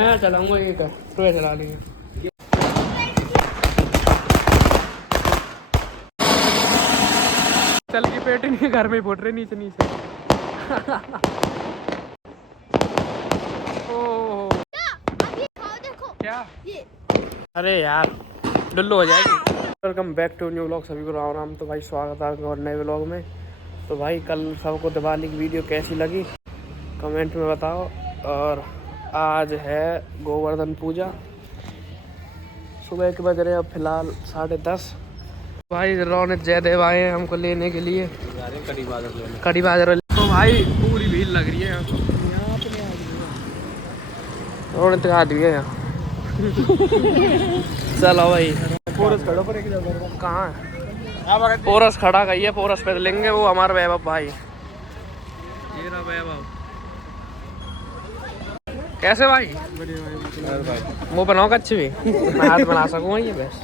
मैं चलाऊंगा ये कर, तो चला लेंगे। चल की पेट ही नहीं, घर में फुट रहे नीचे नीचे। ओ क्या ये? अरे यार डुल्लू हो जाएगी। Welcome back to new vlog. सभी को राम राम। तो भाई स्वागत है और नए व्लॉग में। तो भाई कल सबको दिवाली की वीडियो कैसी लगी कमेंट में बताओ। और आज है गोवर्धन पूजा। सुबह के बज रहे हैं अब फिलहाल 10:30। भाई रौनक जयदेव आए हैं हमको लेने के लिए कड़ी बाजार। तो भाई पूरी भीड़ लग रही है यहाँ पे। रौनक आदमी है यहाँ। चलो भाई कहाँ है? पोरस खड़ा गई है, पोरस पे लेंगे। वो हमारा वैभव भाई, ये रहा वैभव। कैसे भाई? मुँह बनाओ कच्चे भी, मैं हाथ बना सकूँ ये बस।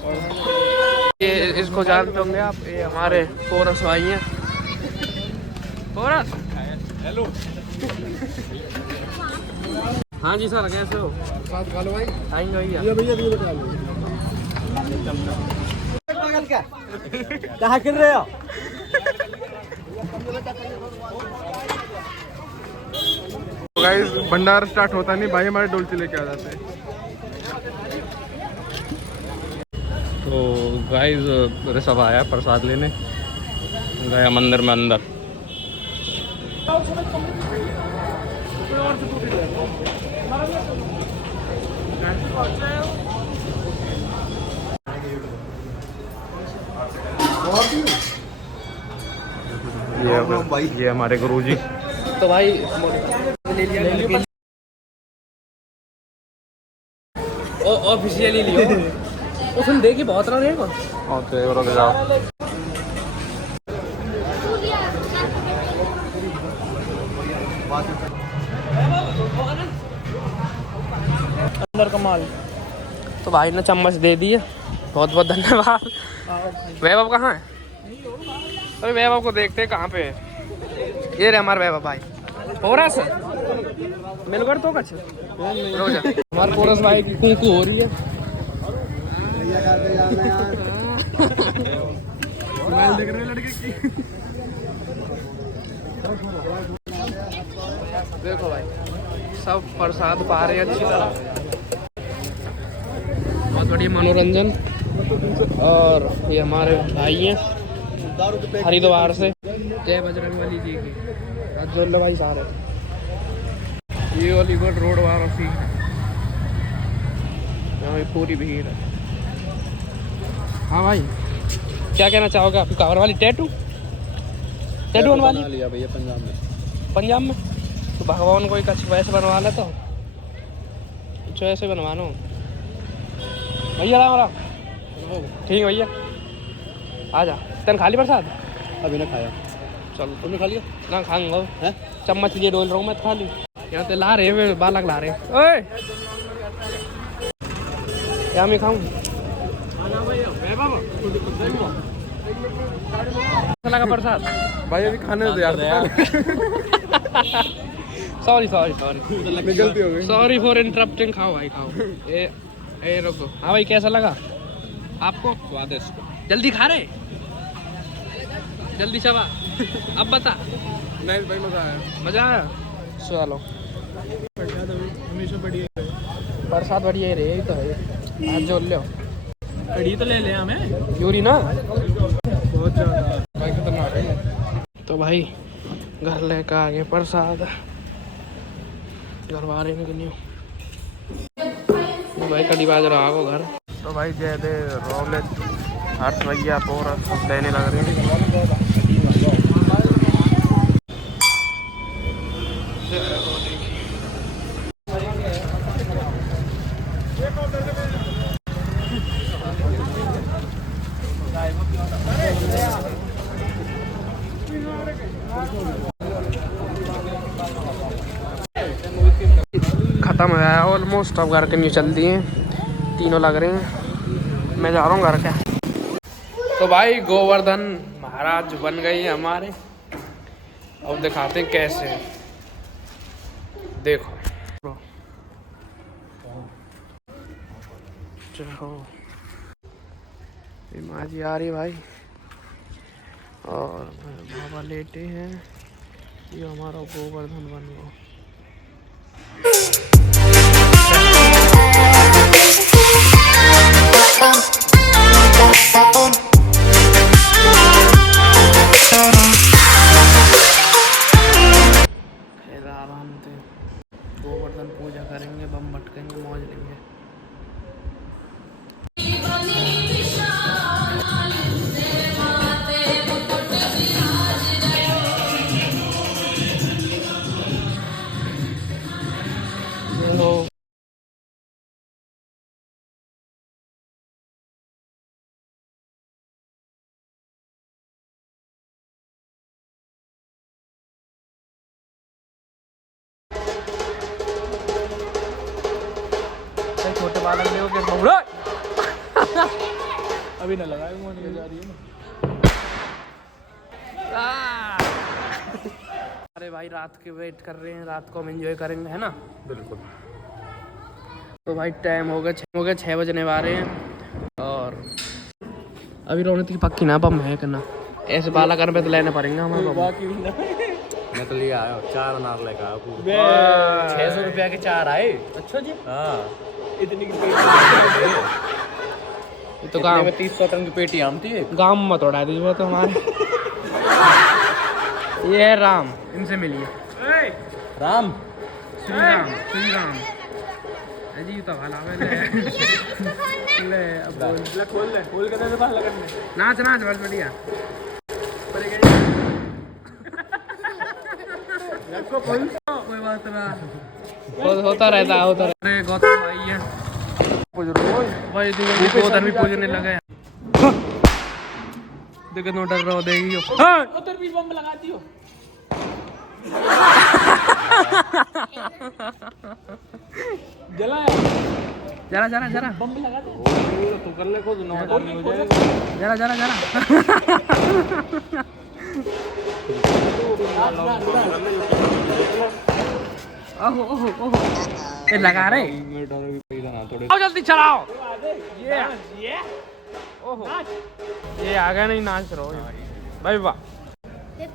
ये इसको जानते होंगे आप, ये हमारे पोरस भाई हैं। पोरस हेलो। हाँ जी सर, कैसे हो? साथ खा लो भाई। आएंगे भैया। ये भैया दिए बता लो। कहाँ गिर रहे हो? गाइस भंडारा स्टार्ट होता नहीं, भाई हमारे डोलची लेके आ जाते हैं। तो गाइस सब आया प्रसाद लेने, गया मंदिर में अंदर। ये हमारे गुरुजी। तो भाई ले लिया ऑफिशियली लियो। उसने देखी बहुत रहा रहेगा। और जाओ। अंदर का माल। तो भाई ने चम्मच दे दिए, बहुत बहुत धन्यवाद। वैभव कहाँ है? अरे वैभव को देखते हैं कहाँ पे है। ये रहे हमारे वैभव भाई। पोरस मिलकर तो कच्छ हमारे पोरस भाई की कुंकू हो रही है। देखो भाई सब प्रसाद पा रहे हैं अच्छी तरह, बहुत बढ़िया मनोरंजन। और ये हमारे भाई हैं हरिद्वार से, जय बजरंगबली जी की। आज जोल्लो भाई सारे ये अलीगढ़ रोड वाला सीन है, यहाँ पूरी भीड़ है। हाँ भाई क्या कहना चाहोगे? आपकी कावर वाली टैटू बनवा लिया भैया पंजाब में। तो भगवान को एक अच्छा वैसे बनवा लेता हूँ, कुछ ऐसे बनवाना हो भैया। राम राम। ठीक है भैया, आ जा। तेन खा ली प्रसाद? अभी ना खाया। चल तुमने खा लिया ना? खाऊंगा। चम्मच लिए डोल रहा हूँ मैं, खा ली। यहाँ तो ला रहे बालक ला रहे। ओए क्या मैं खाऊँ? लगा प्रसाद भाई अभी खाने दो यार। सॉरी गलती हो गई। Sorry for interrupting. खाओ भाई खाओ। ए रुको। हाँ भाई कैसा लगा आपको? स्वादिष्ट। जल्दी खा रहे, जल्दी चबा। अब बता। नहीं भाई मजा आया। चलो हमेशा बढ़िया प्रसाद बढ़िया ही रहे, यही तो है। आज जोड़ लो कड़ी तो ले ले हमें यूरी ना बहुत ज्यादा भाई खतरनाक है। तो भाई घर लेकर आ गए प्रसाद, घर वाले के लिए भाई कड़ी बाज रहा हो घर। तो भाई जयदेव रौनक हर्ष भैया पोरस सब लेने लग रहे हैं। खत्म है ऑलमोस्ट, अब घर के न्यू चल दिए, तीनों लग रहे हैं। मैं जा रहा हूँ घर के। तो भाई गोवर्धन महाराज बन गए हैं हमारे। अब दिखाते हैं कैसे, देखो हो। माँ जी आ रही भाई और बाबा लेटे हैं। ये हमारा गोवर्धन बन गया। आराम से गोवर्धन पूजा करेंगे, बम भटकेंगे, मौज लेंगे। हेलो छोटे बालक ले के अभी ना लगाए मुझे जा रही है ना। अरे भाई रात के वेट कर रहे हैं, रात को हम एंजॉय करेंगे, है ना? बिल्कुल। तो भाई टाइम हो गया 6 बजने वाले हैं और अभी रोनित की पक्की ना बम है करना। ऐसे बाला करने पे तो लेने पड़ेंगे हमारे बाकी। मैं तो लिए आया 4 अनार लेकर आया। 600 रुपया के 4 आए। अच्छा जी। हाँ इतनी तो गाँव में 30 कॉटन की पेटी आम थी। गाँव में मत उड़ा दीजिए तो हमारे। ये है राम, इनसे मिलिए। राम श्री राम, श्री राम जी तो भला ले अब खोल के दे बाहर करने। नाच बस बढ़िया। कोई बात ना, होता रहता है। अरे गौतम भाई है भाई, गोवर्धन भी पूजने लगे। देखे नो डर रहा देगी उधर भी बम लगा दियो। जरा बम भी लगा दे तो कर ले को 9000 में हो जाएगा। जरा ओहो ये लगा रहे। आओ जल्दी चलाओ। ये ओहो ये आ गया। नहीं नाच रहो भाई वाह। ये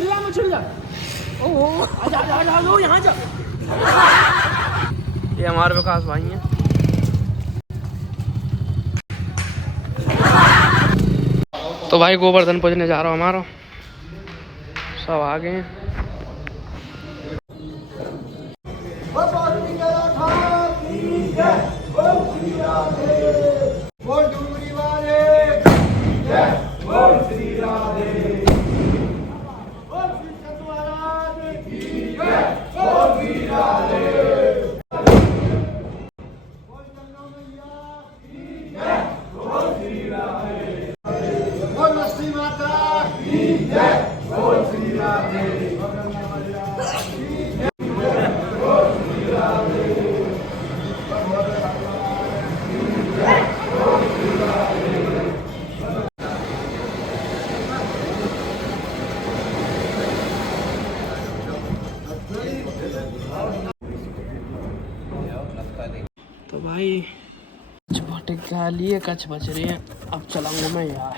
नाच जा ओहो आजा यहाँ जा। ये हमारे विकास भाई हैं। तो भाई गोवर्धन पूजने जा रहा हूँ, हमारा सब आ गए हैं। तो भाई कछ खा लिए, कछ बच रही है। अब चलाऊंगा मैं यार।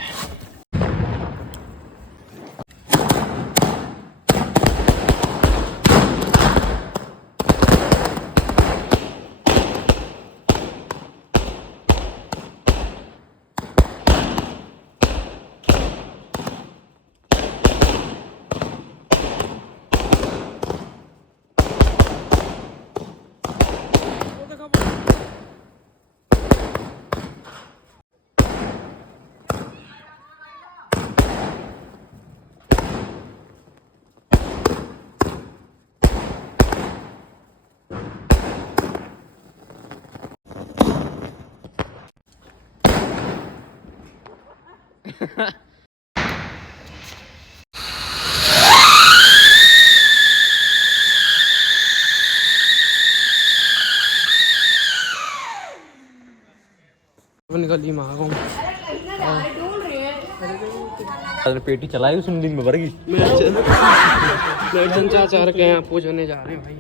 निकली मांगो पेटी चलाई उसने दिन में भर गई। निर्जन चाचा के यहाँ पूजने जा रहे हैं भाई।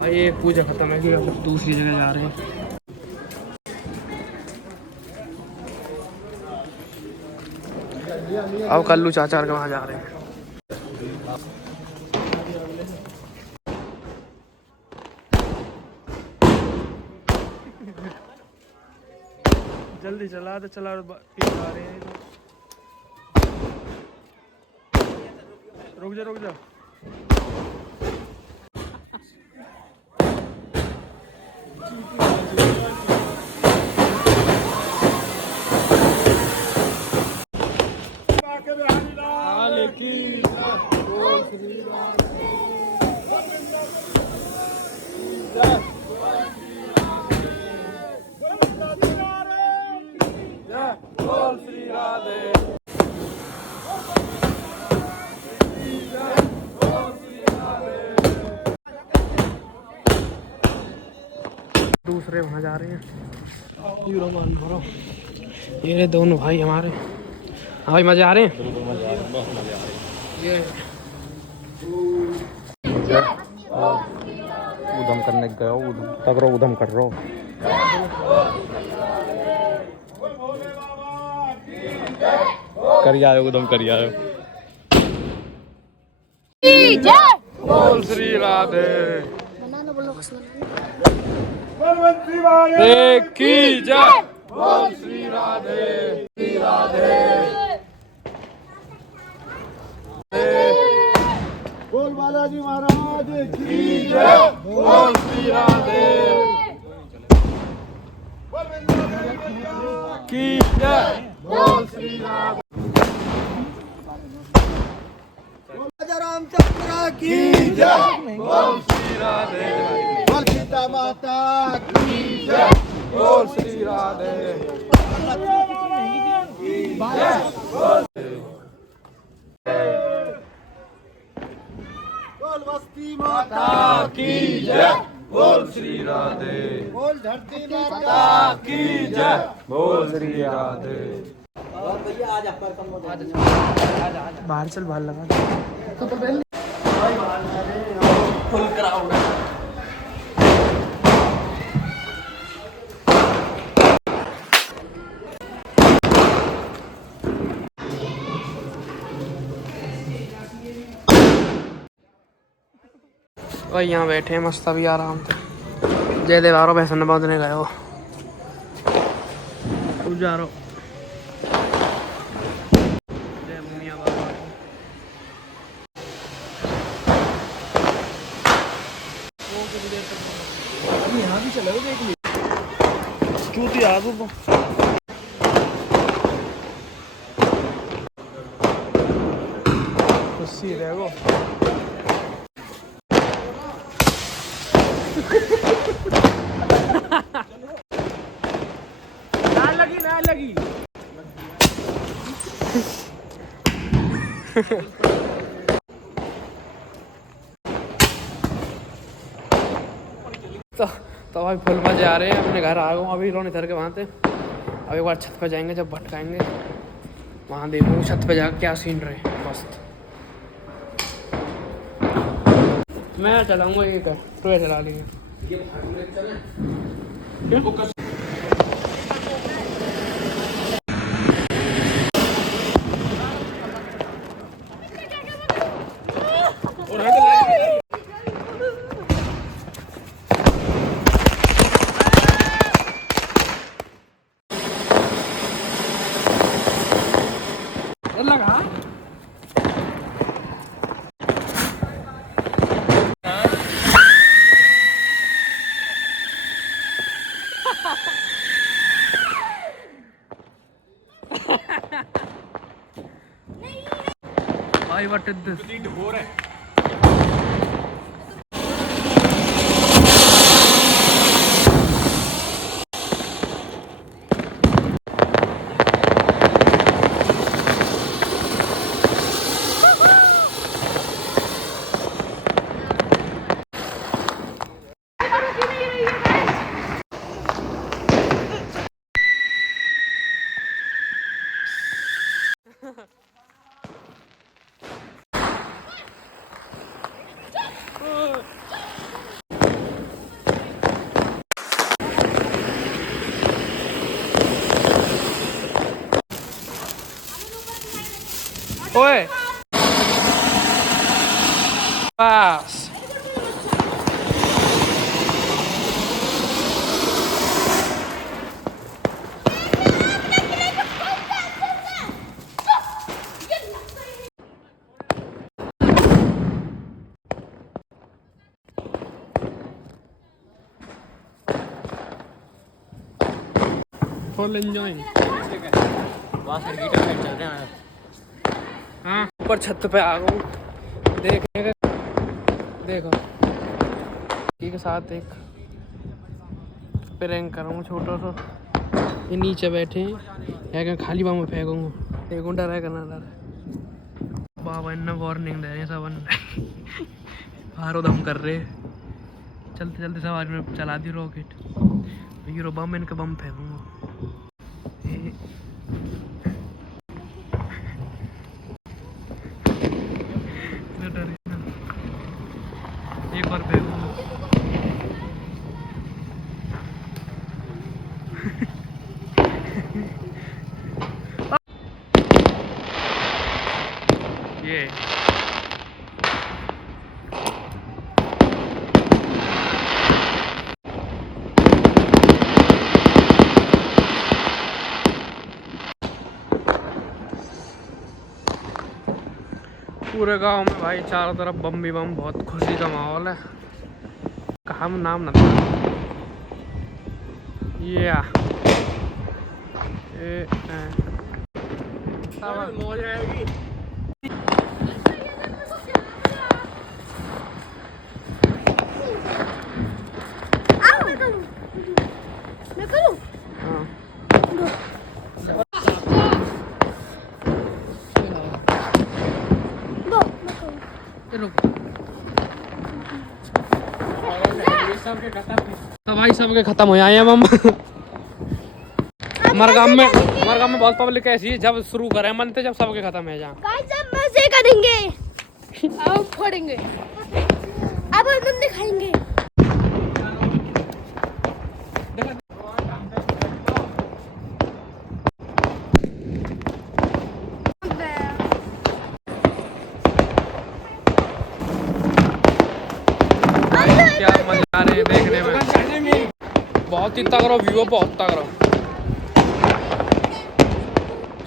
भाई ये पूजा खत्म है कि अब दूसरी जगह जा रहे हैं। अब कल्लू चाचा के वहाँ जा रहे हैं। जल्दी चला तो चला आ रहे हैं। रुक जा रुक जा। दूसरे वहाँ जा रहे हैं। ये दोनों भाई हमारे। हाँ भाई मजे आ रहे हैं। ये उधम करने गया उधम तब रो उधम कर रो। कर आयो उधम कर आयो। बोल श्री राधे की जय। बोल श्री राधे श्री राधे। बोल बालाजी महाराज की जय। बोल श्री राधे की जय। बोल श्री राधे रामचंद्र की जय। बोल श्री राधे बोल सीता माता की जय। बोल श्री राधे बोल वस्ती माता की जय। बोल श्री राधे बोल धरती माता की जय। बोल श्री राधे। बाहर चल बाहर लगा फुल क्राउड है। भाई यहाँ बैठे हैं मस्त अभी आराम से। जय देवारो भैंसन बांधने गए हो। जा रहा हूँ। जय मुनिया बाबा। अभी यहाँ भी चले देख ली चूती आ तू खुशी रहेगो। ना लगी तो भाई फुल मजे आ रहे हैं। अपने घर आ गए अभी लोन इधर के वहाँ से। अब एक बार छत पे जाएंगे जब भटकाएंगे वहाँ देखूँगा छत पे जाकर क्या सीन रहे मस्त। मैं चलाऊँगा ये कर तो चला लेंगे। लगा भाई व्हाट इज दिस हो रहा है। ओए बस फुल एंजॉयिंग। हाँ ऊपर छत पे आ गया देखने का। देखो के साथ एक प्रैंक करूँ छोटा सा। ये नीचे बैठे हैं क्या खाली बाम में फेंकूंगा। एक डर है करना डर बाबा इन्ना वार्निंग दे रहे हैं सब हारो दम कर रहे। चलते चलते सवारी में चला दी रॉकेट। हीरो बम इनका बम फेंकूंगा। एक बार फेंकूंगा। ये पूरे गांव में भाई चारों तरफ बम भी बम। बहुत खुशी का माहौल है। कहाँ नाम ना था ये मौज आएगी। तो भाई सबके खत्म हो जाए हम। हमारे गाँव में बहुत पब्लिक ऐसी है जब शुरू करें मनते जब सबके खत्म है। जहाँ जब मजे करेंगे अब फोड़ेंगे अब हम दिखाएंगे। क्या मजा आ रहे हैं देखने में। बहुत ही तगड़ा व्यू है बहुत तगड़ा।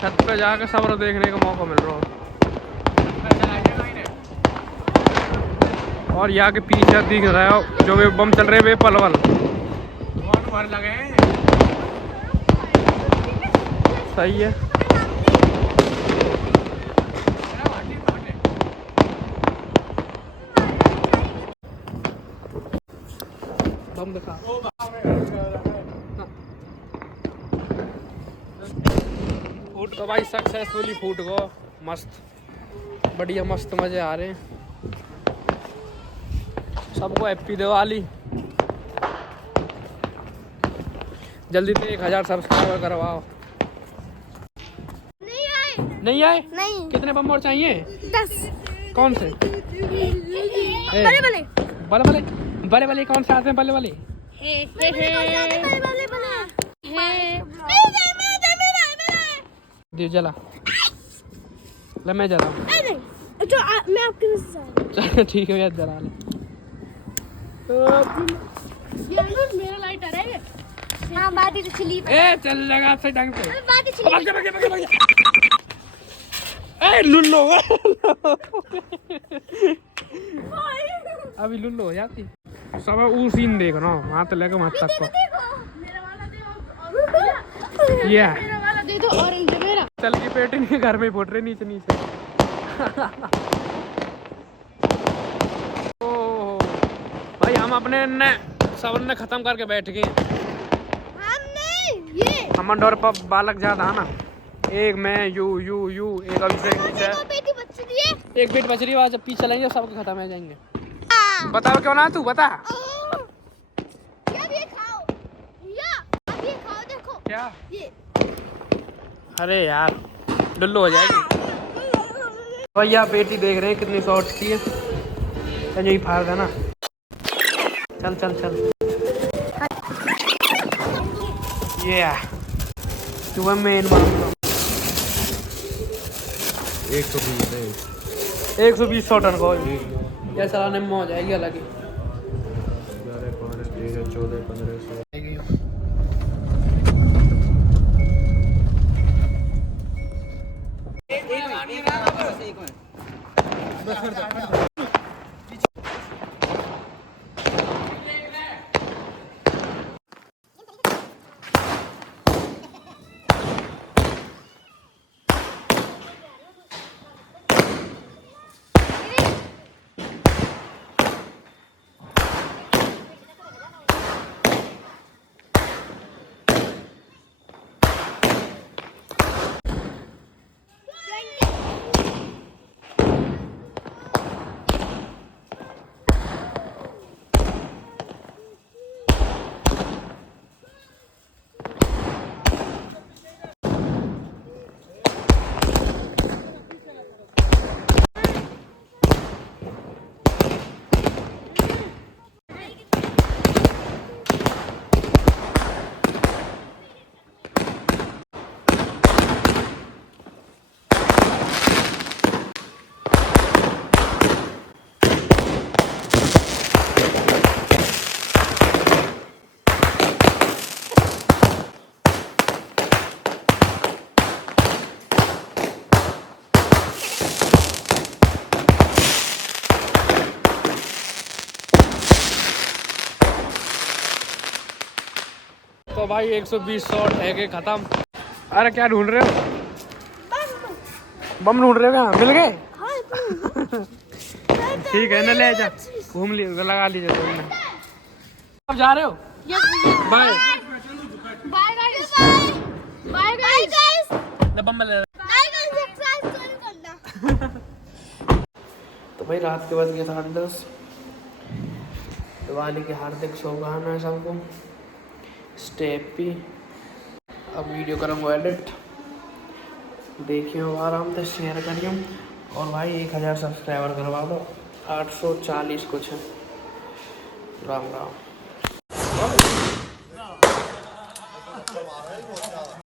छत पे जाकर सब देखने का मौका मिल रहा है। और यहाँ के पीछे दिख रहा है जो वे बम चल रहे वे पलवल लगे हैं। सही है। बम दिखा फूट तो भाई सक्सेसफुली फूट गो। मस्त बढ़िया मस्त मजे आ रहे हैं। सबको हैप्पी दिवाली। जल्दी से 1000 सब्सक्राइबर करवाओ। नहीं आए नहीं कितने बम और चाहिए? 10 कौन से? बड़े बड़े बड़े बड़े बड़े बड़े कौन से आते हैं? बड़े बड़े दियो जला ले मैं जला। मैं आपके ठीक है यार जला ले। मेरा लाइटर है। हाँ बाती तो चली ए चल लगा से ढंग से। बाती चली ए लुल्लो अभी लुल्लो हो जाती। सब वो सीन देख रहा हूँ हाथ लेके मत तक को। ये मेरा वाला दे दो ऑरेंज है मेरा। चल की पेटी नहीं घर में फुट रहे नीचे नीचे। ओ भाई हम अपने ने सब ने खत्म करके बैठ गए। हमने ये हमन डोर पर बालक ज्यादा है ना। एक मैं यू एक अभिषेक बेटी बच्ची दिए। एक बेट बच रही है। जब पीछे चलेंगे सबके खत्म हो जाएंगे। बताओ क्यों ना तू बता। यार ये खाओ या अब ये खाओ देखो क्या ये। अरे यार डुल्लो हो जाएगी। भैया बेटी देख रहे हैं कितनी शॉर्ट्स की है। चल यही फाड़ देना। चल चल चल ये सुबह मेन 120 है 120 100 टन का ये चलाने में हो जाएगी अलग ही। 11 12 13 14 15 16 तो भाई 120 शॉट है के खत्म। अरे क्या ढूंढ रहे हो? बम ढूंढ रहे हो? क्या मिल गए? ठीक है ना, ले जा घूम लीजिए, लगा लीजिए तो में। अब जा रहे हो? Bye bye guys, bye guys, बम में ले तो भाई रात के बज गए 10:30। दिवाली की हार्दिक शुभकामनाएं सबको। स्टेपी अब वीडियो करूँगा एडिट, देखिए आराम से शेयर करिए। और भाई 1000 सब्सक्राइबर करवा दो, 840 कुछ है। राम राम।